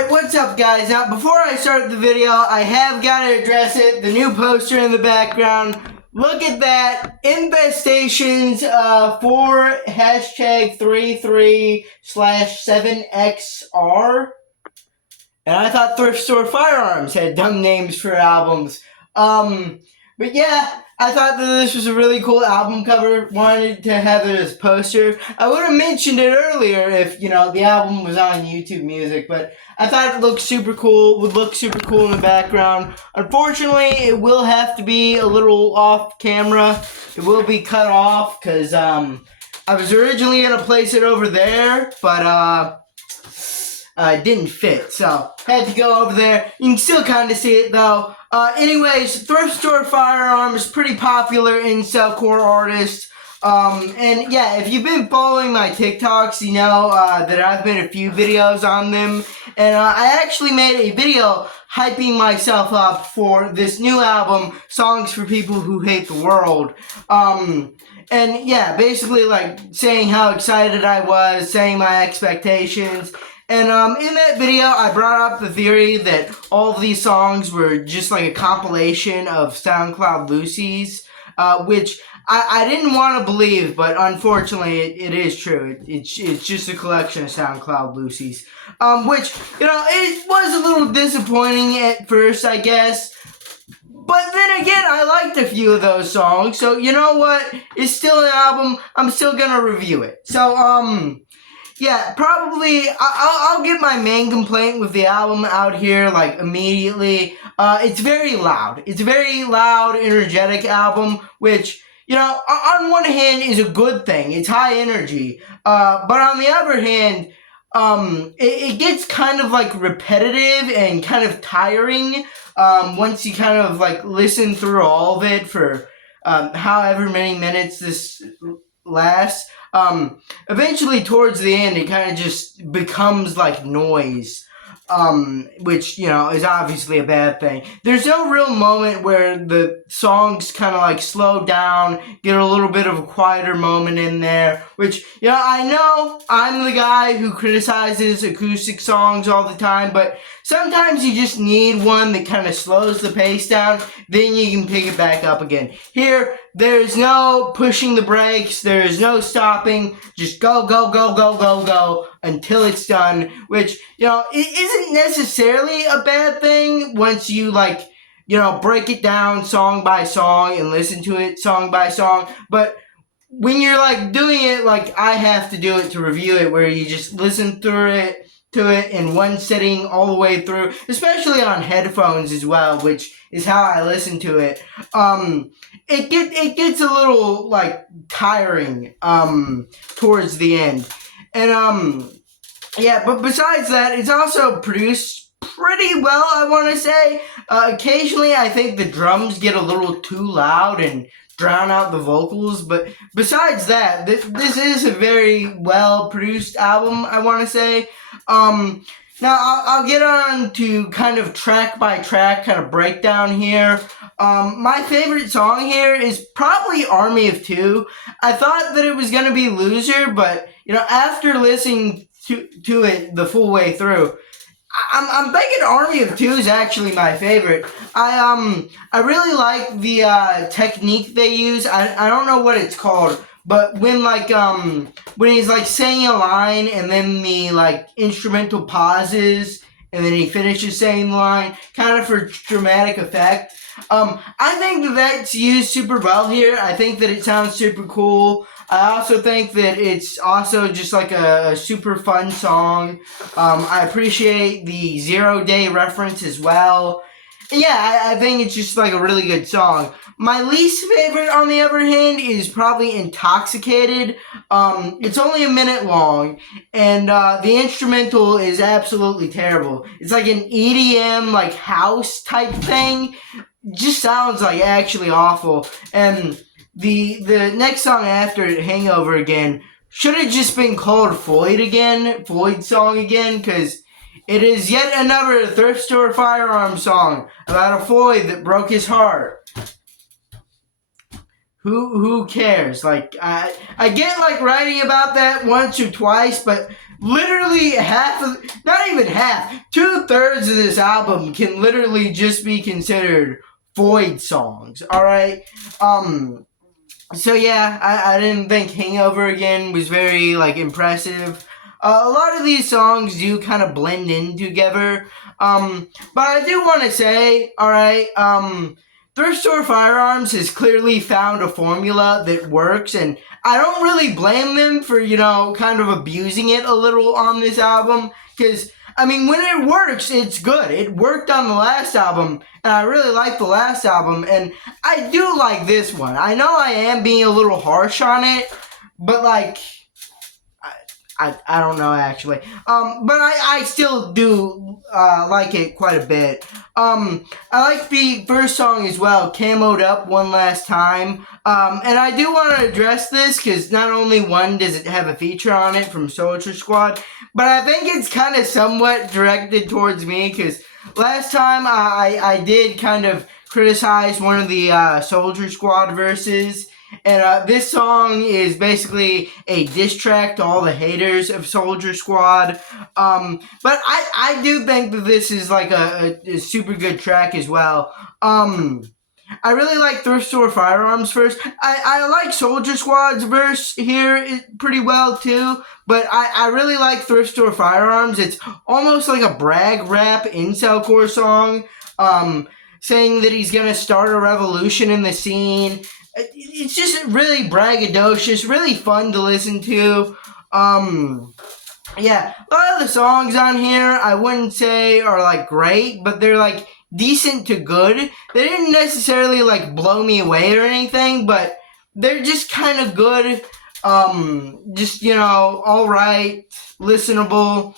Alright, what's up guys? Now, before I start the video, I have got to address it. The new poster in the background. Look at that. Infestations for hashtag 33/7XR. And I thought Thrift Store Firearms had dumb names for albums. But yeah, I thought that this was a really cool album cover. Wanted to have it as a poster. I would have mentioned it earlier if, the album was on YouTube Music, but I thought it looked super cool, would look super cool in the background. Unfortunately, it will have to be a little off camera. It will be cut off, because I was originally going to place it over there, but it didn't fit, so had to go over there. You can still kind of see it, though. Anyways, Thrift Store Firearms, pretty popular incel-core artist. And yeah, if you've been following my TikToks, you know that I've made a few videos on them. And I actually made a video hyping myself up for this new album, Songs for People Who Hate the World. And yeah, basically like saying how excited I was, saying my expectations. And in that video, I brought up the theory that all of these songs were just like a compilation of SoundCloud Lucy's, which I didn't want to believe, but unfortunately it is true. It's just a collection of SoundCloud Lucy's, which, it was a little disappointing at first, I guess. But then again, I liked a few of those songs, so you know what? It's still an album. I'm still gonna review it. So, yeah, probably, I'll get my main complaint with the album out here, like, immediately. It's very loud. It's a very loud, energetic album, which, on one hand is a good thing. It's high energy. But on the other hand, it gets kind of, like, repetitive and kind of tiring, once you kind of, like, listen through all of it for, however many minutes this lasts. Eventually towards the end, it kind of just becomes like noise, which, is obviously a bad thing. There's no real moment where the songs kind of like slow down, get a little bit of a quieter moment in there, which, I know I'm the guy who criticizes acoustic songs all the time, but sometimes you just need one that kind of slows the pace down, then you can pick it back up again. Here, there's no pushing the brakes, there's no stopping, just go, go, go, go, go, go, until it's done, which, it isn't necessarily a bad thing once you, like, break it down song by song and listen to it song by song, but when you're, like, doing it like I have to do it to review it, where you just listen through it, to it in one sitting all the way through, especially on headphones as well, which is how I listen to it. It gets a little like tiring towards the end. And yeah, but besides that, it's also produced pretty well, I want to say. Occasionally I think the drums get a little too loud and drown out the vocals, but besides that, this is a very well produced album, I want to say. Now I'll get on to kind of track by track kind of breakdown here. My favorite song here is probably Army of Two. I thought that it was gonna be Loser, but after listening to it the full way through, I'm thinking Army of Two is actually my favorite. I really like the technique they use. I don't know what it's called, but when when he's like saying a line and then the like instrumental pauses and then he finishes saying the line, kind of for dramatic effect. I think that that's used super well here. I think that it sounds super cool. I also think that it's also just like a super fun song. I appreciate the 0 Day reference as well. And yeah, I think it's just like a really good song. My least favorite, on the other hand, is probably Intoxicated. It's only a minute long, and the instrumental is absolutely terrible. It's like an EDM, like house type thing. Just sounds like actually awful. And the next song after it, Hangover Again, should have just been called Floyd's song again, because it is yet another Thrift Store Firearms song about a Floyd that broke his heart. Who cares? Like, I get like writing about that once or twice, but literally half of, not even half, 2/3 of this album can literally just be considered void songs. All right. So yeah, I didn't think Hangover Again was very like impressive. A lot of these songs do kind of blend in together. But I do want to say, all right, Thrift Store Firearms has clearly found a formula that works, and I don't really blame them for, kind of abusing it a little on this album, because, I mean, when it works, it's good. It worked on the last album, and I really like the last album, and I do like this one. I know I am being a little harsh on it, but, like, I don't know actually. But I still do like it quite a bit. I like the first song as well, Camoed Up One Last Time. And I do want to address this because not only one does it have a feature on it from Soldier Squad, but I think it's kind of somewhat directed towards me because last time I did kind of criticize one of the Soldier Squad verses. And this song is basically a diss track to all the haters of Soldier Squad. But I do think that this is like a super good track as well. I really like Thrift Store Firearms first. I like Soldier Squad's verse here pretty well too, but I really like Thrift Store Firearms. It's almost like a brag rap incel-core song, saying that he's gonna start a revolution in the scene. It's just really braggadocious, really fun to listen to. Yeah, a lot of the songs on here I wouldn't say are like great, but they're like decent to good. They didn't necessarily like blow me away or anything, but they're just kind of good. Just alright, listenable.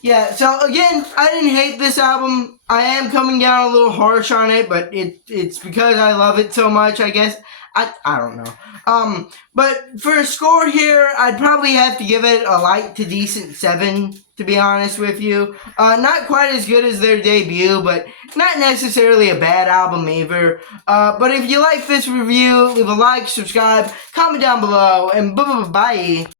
Yeah, so again, I didn't hate this album. I am coming down a little harsh on it, but it's because I love it so much, I guess. I don't know. But for a score here, I'd probably have to give it a light to decent 7, to be honest with you. Not quite as good as their debut, but not necessarily a bad album either. But if you like this review, leave a like, subscribe, comment down below, and bye.